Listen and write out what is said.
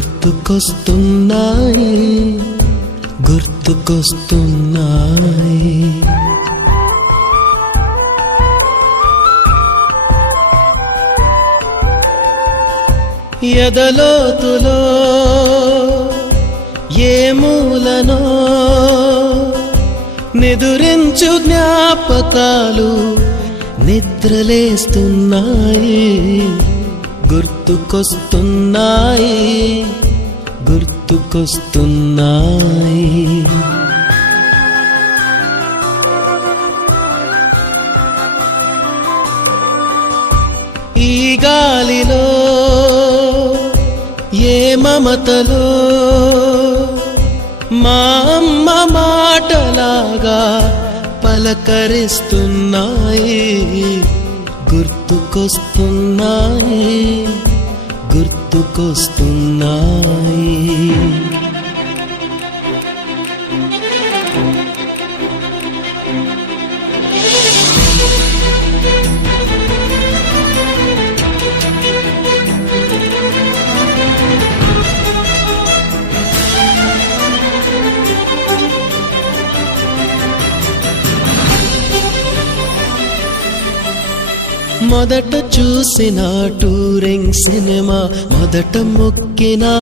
గుర్తుకొస్తున్నాయి గుర్తుకొస్తున్నాయి. ఎదలోతులో ఏ మూలనో నిదురించు జ్ఞాపకాలు నిద్రలేస్తున్నాయి గుర్తుకొస్తున్నాయి గుర్తుకొస్తున్నాయి. ఈ గాలిలో ఏ మమతలో మా అమ్మ మాటలాగా పలకరిస్తున్నాయి గుర్తుకొస్తున్నాయి గుర్తుకొస్తున్నాయి. మొదట చూసిన టూరింగ్ సినిమా, మొదట మొక్కిన